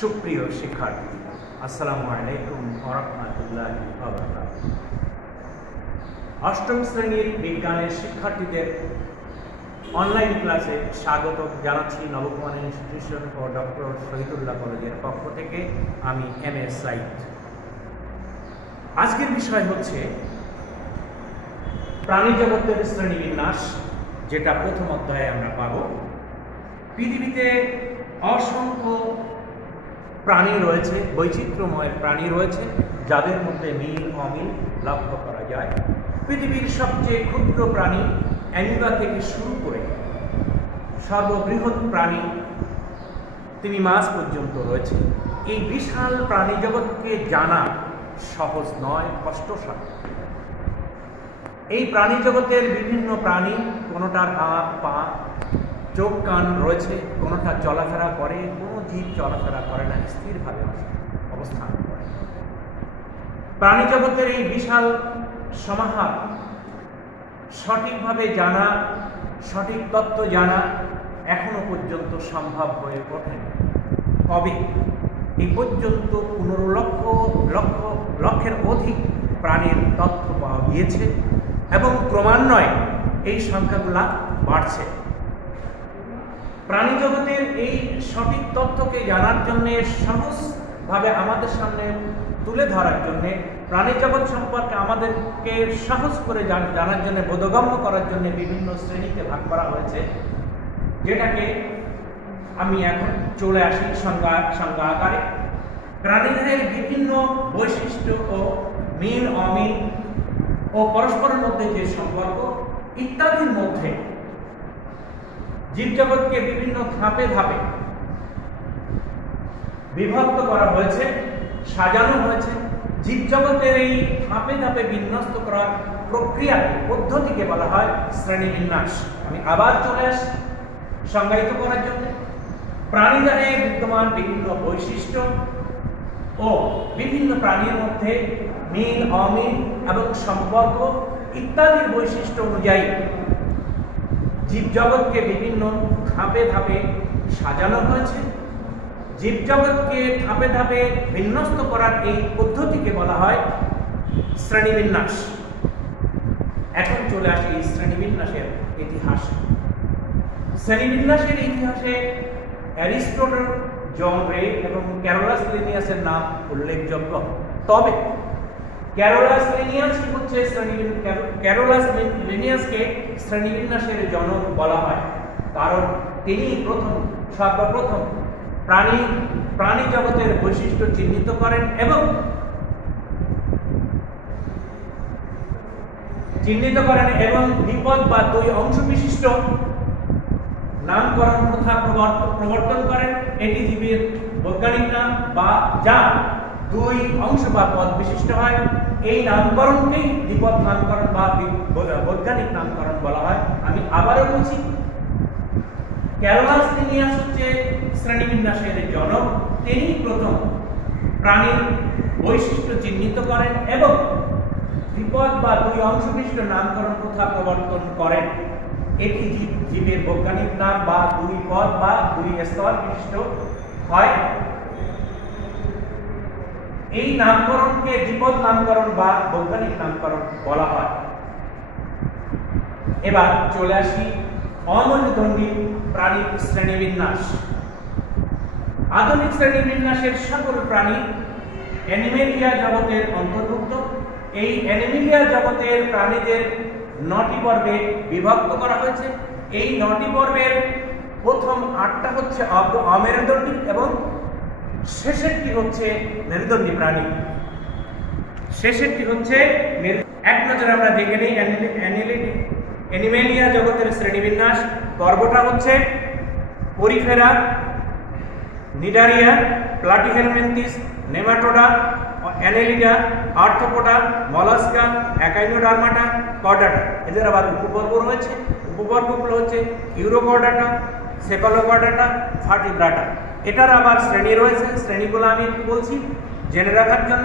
সুপ্রিয় শিক্ষার্থী, আসসালামু আলাইকুম ওয়া রাহমাতুল্লাহি ওয়া বারাকাতুহু। অষ্টম শ্রেণীর বিজ্ঞানের শিক্ষার্থীদের অনলাইন ক্লাসে স্বাগত জানাচ্ছি নবকুমার ইনস্টিটিউশন ও ডক্টর শহীদুল্লাহ কলেজের পক্ষ থেকে। আমি MS সাইদ। আজকের বিষয় হচ্ছে প্রাণী জগতের শ্রেণীবিন্যাস, যেটা প্রথম অধ্যায়ে আমরা পাব। পৃথিবীতে অসংখ্য প্রাণী রয়েছে, বৈচিত্র্যময় প্রাণী রয়েছে, যাদের মধ্যে মিল অমিল লক্ষ্য করা যায়। পৃথিবীর সবচেয়ে ক্ষুদ্র প্রাণী অ্যামিবা থেকে শুরু করে সর্ববৃহৎ প্রাণী তিনি মাছ পর্যন্ত রয়েছে। এই বিশাল প্রাণী জগৎকে জানা সহজ নয়, কষ্টসাধ্য। এই প্রাণী জগতের বিভিন্ন প্রাণী, কোনোটার হাত পা চোখ কান রয়েছে, কোনোটা চলাফেরা করে, কোনো জীব চলাফেরা করে না, স্থিরভাবে অবস্থান করে। প্রাণী জগতের এই বিশাল সমাহার সঠিকভাবে জানা, সঠিক তথ্য জানা এখনো পর্যন্ত সম্ভব হয়ে ওঠেনি। তবে এই পর্যন্ত 15 লক্ষের অধিক প্রাণীর তথ্য পাওয়া গিয়েছে এবং ক্রমান্বয়ে এই সংখ্যাগুলা বাড়ছে। প্রাণী জগতের এই সঠিক তথ্যকে জানার জন্য, সহজভাবে আমাদের সামনে তুলে ধরার জন্য, প্রাণী জগৎ সম্পর্কে আমাদেরকে সহজ করে জানার জন্য, বোধগম্য করার জন্য বিভিন্ন শ্রেণীতে ভাগ করা হয়েছে, যেটাকে আমি এখন চলে আসি সংজ্ঞা আকারে। প্রাণীদের বিভিন্ন বৈশিষ্ট্য ও মিল অমিল ও পরস্পরের মধ্যে যে সম্পর্ক ইত্যাদির মধ্যে জীবজগৎকে বিভিন্ন ধাপে ধাপে বিভক্ত করা হয়েছে, সাজানো হয়েছে। জীবজগতের এই ধাপে ধাপে বিন্যস্ত করার প্রক্রিয়াকে, পদ্ধতিকে বলা হয় শ্রেণীবিন্যাস। আমি আবার চলে আসি সংজ্ঞায়িত করার জন্য। প্রাণীদেহে বিদ্যমান বিভিন্ন বৈশিষ্ট্য ও বিভিন্ন প্রাণীর মধ্যে মিল অমিল এবং সম্পর্ক ইত্যাদির বৈশিষ্ট্য অনুযায়ী জীবজগৎকে বিভিন্ন ধাপে ধাপে সাজানো হয়েছে। জীবজগৎকে ধাপে ধাপে বিন্যস্ত করার এই পদ্ধতিকে বলা হয় শ্রেণীবিন্যাস। এখন চলে আসি এই শ্রেণীবিন্যাসের ইতিহাসে। শ্রেণীবিন্যাসের ইতিহাসে অ্যারিস্টটল, জন রে এবং ক্যারোলাস লিনিয়াসের নাম উল্লেখযোগ্য। তবে ক্যারোলাস লিনিয়াসকে শ্রেণীবিন্যাসের জনক বলা হয়, কারণ তিনি সর্বপ্রথম প্রাণী জগতের বৈশিষ্ট্য চিহ্নিত করেন এবং দ্বিপদ বা দুই অংশ বিশিষ্ট নামকরণ প্রথা প্রবর্তন করেন। এটি জীবের বৈজ্ঞানিক নাম বা যা দুই অংশ বা পদ বিশিষ্ট হয়, এই নামকরণকেই দ্বিপদ নামকরণ বা বৈজ্ঞানিক নামকরণ বলা হয়। আমি আবারও বলছি, ক্যারোলাস লিনিয়াস হচ্ছে শ্রেণীবিন্যাসের জনক। তিনি প্রথম প্রাণীর বৈশিষ্ট্য চিহ্নিত করেন এবং দ্বিপদ বা দুই অংশ বিশিষ্ট নামকরণ প্রথা প্রবর্তন করেন। এটি জীবের বৈজ্ঞানিক নাম বা দুই পদ বা দুই স্তর বিশিষ্ট হয়। এই নামকরণকে দ্বিপদ নামকরণ বা বৈজ্ঞানিক নামকরণ বলা হয়। এবার চলে আসি অমেরুদণ্ডী প্রাণীর শ্রেণীবিন্যাস। আধুনিক শ্রেণীবিন্যাসের সকল প্রাণী অ্যানিমেলিয়া জগতের অন্তর্ভুক্ত। এই অ্যানিমেলিয়া জগতের প্রাণীদের 9টি পর্বে বিভক্ত করা হয়েছে। এই 9টি পর্বের প্রথম 8টা হচ্ছে অমেরুদণ্ডী এবং শেষেরটি হচ্ছে মেরুদণ্ডী প্রাণী। এক নজরে আমরা দেখে নিই অ্যানিমেলিয়া জগতের শ্রেণীবিন্যাস। পর্বটা হচ্ছে porifera, cnidaria, platyhelminthes, nematoda, annelida, arthropoda, mollusca, echinodermata, chordata. এদের আবার উপপর্ব রয়েছে। উপপর্বগুলো হচ্ছে ইউরোকর্ডাটা, সেফালোকর্ডাটা, ভার্টিব্রাটা। এটার আবার শ্রেণী রয়েছে। শ্রেণীগুলো আমি একটু বলছি জেনে রাখার জন্য।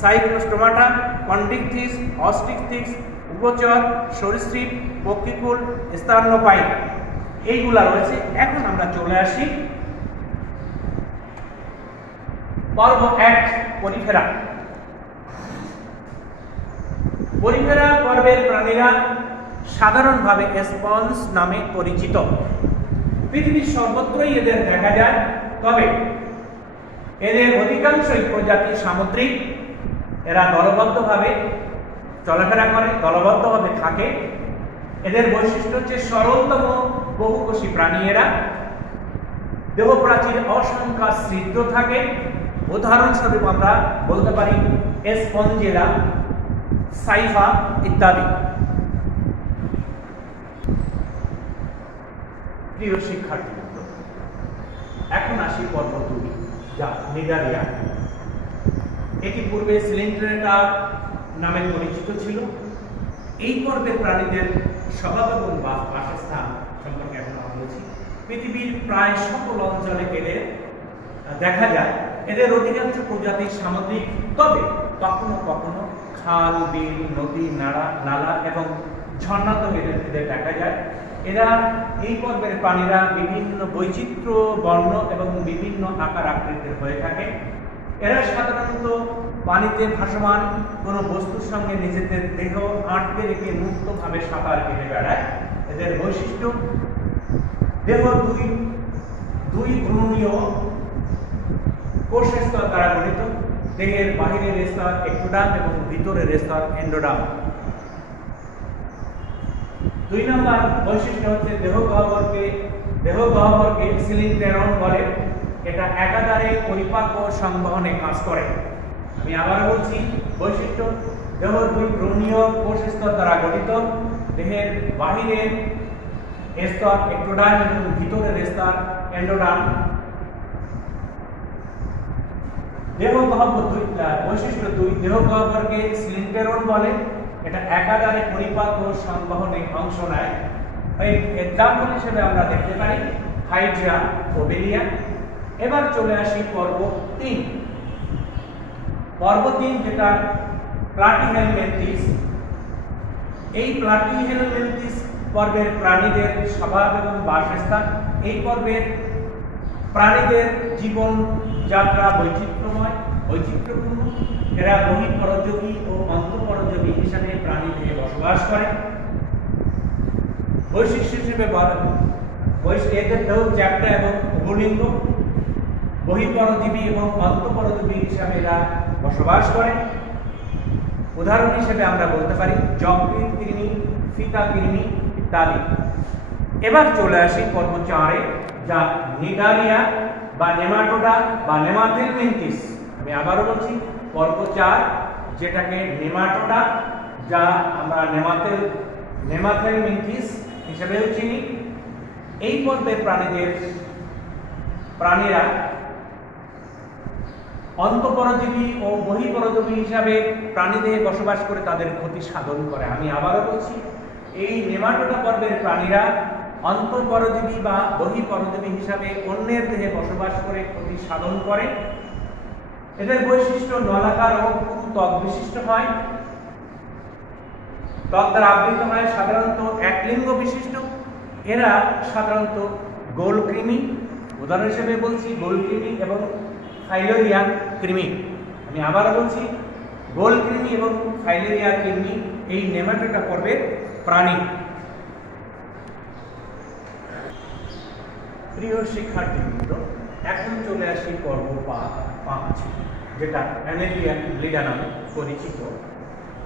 সাইক্লোস্টোমাটা, কন্ডিকথিস, অস্টিকথিস, উপচর, সরীসৃপ, পক্ষীকুল, স্তন্যপায়ী, এইগুলা রয়েছে। এখন আমরা চলে আসি পর্ব 1 পরিফেরা। পরিফেরা পর্বের প্রাণীরা সাধারণভাবে স্পঞ্জ নামে পরিচিত। পৃথিবীর সর্বত্রই এদের দেখা যায়, তবে এদের অধিকাংশই প্রজাতি সামুদ্রিক। এরা দলবদ্ধভাবে চলাফেরা করে, দলবদ্ধভাবে থাকে। এদের বৈশিষ্ট্য হচ্ছে সরলতম বহুকোষী প্রাণী। এরা দেহপ্রাচীর অসংখ্য ছিদ্র থাকে। উদাহরণস্বরূপ আমরা বলতে পারি স্পঞ্জেরা, সাইফা ইত্যাদি। প্রিয় শিক্ষার্থীবৃন্দ, এখন আসি পর্ব 2, যা নিডারিয়া। এটি পূর্বে সিলিন্ড্রেটা নামে পরিচিত ছিল। এই পর্বের প্রাণীদের স্বভাব এবং বাসস্থান সম্পর্কে এখন আমরা বলছি। পৃথিবীর প্রায় সকল অঞ্চলে এদের দেখা যায়। এদের অধিকাংশ প্রজাতি সামুদ্রিক, তবে কখনো কখনো খাল, বিল, নদী, নালা এবং ঝর্ণাতেও এদের দেখা যায়। এরা এই পর্বের প্রাণীরা বিভিন্ন বৈচিত্র্য, বর্ণ এবং বিভিন্ন আকার আকৃতির হয়ে থাকে। এরা সাধারণত পানিতে ভাসমান কোনো বস্তুর সঙ্গে নিজেদের দেহ আটকে রেখে মুক্তভাবে সাঁতার কেটে বেড়ায়। এদের বৈশিষ্ট্য: দেহ দুই ঘূর্ণনীয় কোষ স্তর দ্বারা গঠিত। দেহের বাহিরের স্তর এক্টোডার্ম এবং ভিতরের স্তর এন্ডোডার্ম। 2 নম্বর বৈশিষ্ট্য হচ্ছে দেহগহ্বরকে সিলিন্ডারন বলে। এটা একাধারে পরিপাক ও সংবহনে কাজ করে। আমি আবারও বলছি, বৈশিষ্ট্য: দেহ 2 ঘূর্ণনীয় কোষ স্তর দ্বারা গঠিত। দেহের বাহিরের স্তর এক্টোডার্ম এবং ভিতরের স্তর এন্ডোডার্ম। বৈশিষ্ট্য 2, দেহগহ্বরকে সিলিন্ডারন বলে। এটা একাধারে পরিপাক ও সংবহনে অংশ নেয়। এক্সাম্পল হিসেবে আমরা দেখতে পারি হাইড্রা, ওবেলিয়া। এবার চলে আসি পর্ব 3। পর্ব 3, যেটা প্লাটিহেলমিনথিস। এই প্লাটিহেলমিনথিস পর্বের প্রাণীদের স্বভাব এবং বাসস্থান। এই পর্বের প্রাণীদের জীবন যাত্রা বৈচিত্র্যপূর্ণ। এরা বহিঃপরজীবী ও অন্তঃপরজীবী হিসাবে প্রাণী দেহে বসবাস করে। বৈশিষ্ট্য হিসেবে এদের দেহ চ্যাপ্টা এবং উভলিঙ্গ। বহিঃপরজীবী এবং অন্তঃপরজীবী হিসাবে এরা বসবাস করে। উদাহরণ হিসেবে আমরা বলতে পারি যকৃৎ কৃমি, ফিতা কৃমি ইত্যাদি। এবার চলে আসি পর্ব 4, যা নিডারিয়া বা নেমাটোডা বা নেমাথেলমিনথিস। আমি আবারও বলছি, পর্ব 4, যেটাকে নেমাটোডা, যা আমরা নেমাথেলমিনথিস হিসেবেও চিনি। এই পর্বের প্রাণীরা অন্তঃপরজীবী ও বহিঃপরজীবী হিসাবে প্রাণীদেহে বসবাস করে তাদের ক্ষতি সাধন করে। আমি আবারও বলছি, এই নেমাটোডা পর্বের প্রাণীরা অন্তঃপরজীবী বা বহিঃপরজীবী হিসাবে অন্যের দেহে বসবাস করে ক্ষতি সাধন করে। এদের বৈশিষ্ট্য নলাকার ও পুরু ত্বক বিশিষ্ট হয়। ত্বক দ্বারা আবৃত হয়, সাধারণত একলিঙ্গ বিশিষ্ট। এরা সাধারণত গোলকৃমি। উদাহরণ হিসেবে বলছি গোলকৃমি এবং ফাইলেরিয়া কৃমি। আমি আবারও বলছি, গোলকৃমি এবং ফাইলেরিয়া কৃমি এই নেমাটোডা পর্বের প্রাণী। প্রিয় শিক্ষার্থীবৃন্দ, এখন চলে আসি পর্ব 5, যেটা অ্যানেলিয়া গ্লিডা নামে পরিচিত।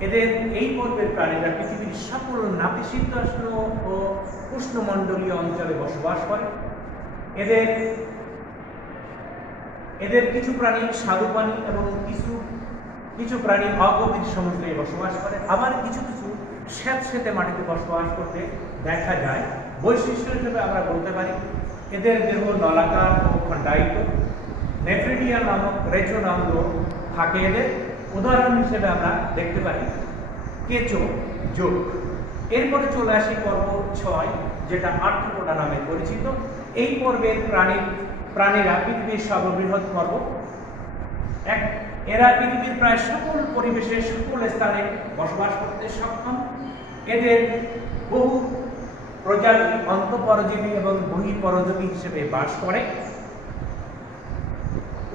এদের এই পর্বের প্রাণীরা পৃথিবীর সকল নাতিশীতোষ্ণ ও উষ্ণমণ্ডলীয় অঞ্চলে বসবাস করে। এদের কিছু প্রাণী স্বাদু পানি এবং কিছু প্রাণী অগভীর সমুদ্রে বসবাস করে। আবার কিছু স্যাঁতসেঁতে মাটিতে বসবাস করতে দেখা যায়। বৈশিষ্ট্য হিসেবে আমরা বলতে পারি এদের দেহ নলাকার ও খণ্ডায়িত। নেফ্রিডিয়া নামক রেচনাঙ্গ থাকে এদের। উদাহরণ হিসেবে আমরা দেখতে পারি কেঁচো, যোগ। এরপরে চলে আসি পর্ব 6, যেটা আর্থ্রোপোডা নামে পরিচিত। এই পর্বের প্রাণীরা পৃথিবীর সর্ববৃহৎ পর্ব। এরা পৃথিবীর প্রায় সকল পরিবেশে সকল স্থানে বসবাস করতে সক্ষম। এদের বহু প্রজাতি অন্তঃপরজীবী এবং বহিঃপরজীবী হিসেবে বাস করে।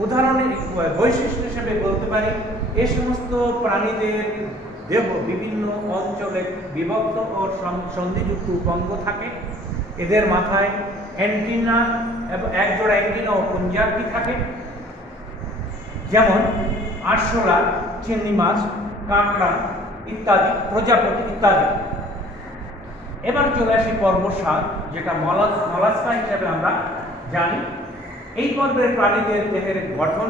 উদাহরণ বৈশিষ্ট্য হিসেবে বলতে পারি এই সমস্ত প্রাণীদের দেহ বিভিন্ন অঞ্চলে বিভক্ত ও সন্ধিযুক্ত উপাঙ্গ থাকে। এদের মাথায় অ্যান্টিনা এবং একজোড়া অ্যান্টিনা ও পুঞ্জাবি থাকে, যেমন আরশোলা, চিংড়ি মাছ, কাঁকড়া ইত্যাদি, প্রজাপতি ইত্যাদি। এবার চলে আসি পর্ব 7, যেটা মলাস্কা হিসেবে আমরা জানি। এই পর্বের প্রাণীদের দেহের গঠন,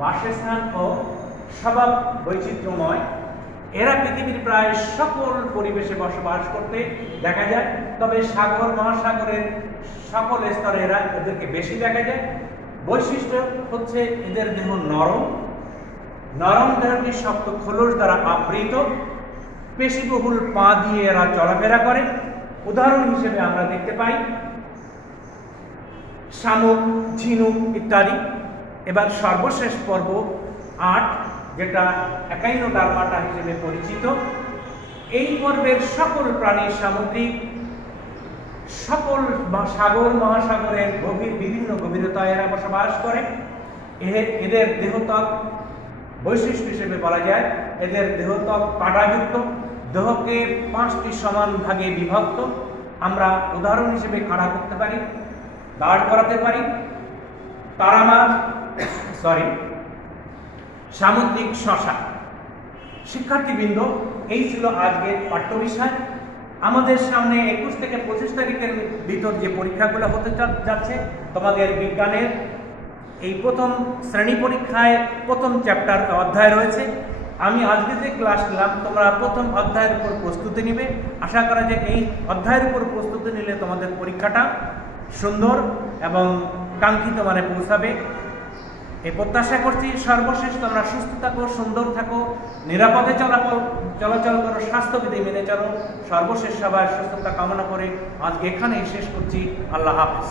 বাসস্থান ও স্বভাব বৈচিত্র্যময়। এরা পৃথিবীর প্রায় সকল পরিবেশে বসবাস করতে দেখা যায়, তবে সাগর মহাসাগরের সকল স্তরে এদেরকে বেশি দেখা যায়। বৈশিষ্ট্য হচ্ছে এদের দেহ নরম দেহটি শক্ত খোলস দ্বারা আবৃত, পেশিবহুল পা দিয়ে এরা চলাফেরা করে। উদাহরণ হিসেবে আমরা দেখতে পাই শামুক, ঝিনুক ইত্যাদি। এবার সর্বশেষ পর্ব 8, যেটা একাইনোডার্মাটা হিসেবে পরিচিত। এই পর্বের সকল প্রাণী সামুদ্রিক, সকল সাগর মহাসাগরের বিভিন্ন গভীরতায় এরা বসবাস করে। এদের দেহত্বক বৈশিষ্ট্য হিসেবে বলা যায় এদের দেহত্বক কাঁটাযুক্ত, দেহকে 5টি সমান ভাগে বিভক্ত। আমরা উদাহরণ হিসেবে খাড়া করতে পারি, দাঁড় করাতে পারি। সামুদ্রিক শসা। শিক্ষার্থীবৃন্দ, এই ছিল আজকের পাঠ্য বিষয়। আমাদের সামনে 21 থেকে 25 তারিখের ভিতর যে পরীক্ষাগুলো হতে যাচ্ছে, তোমাদের বিজ্ঞানের এই প্রথম শ্রেণী পরীক্ষায় প্রথম চ্যাপ্টার অধ্যায় রয়েছে। আমি আজকে যে ক্লাস নিলাম, তোমরা প্রথম অধ্যায়ের উপর প্রস্তুতি নিবে। আশা করা যায় এই অধ্যায়ের উপর প্রস্তুতি নিলে তোমাদের পরীক্ষাটা সুন্দর এবং কাঙ্ক্ষিত মানে পৌঁছাবে, এই প্রত্যাশা করছি। সর্বশেষ তোমরা সুস্থ থাকো, সুন্দর থাকো, নিরাপদে চলাচল করো, স্বাস্থ্যবিধি মেনে চলো। সর্বশেষ সবার সুস্থতা কামনা করে আজকে এখানেই শেষ করছি। আল্লাহ হাফেজ।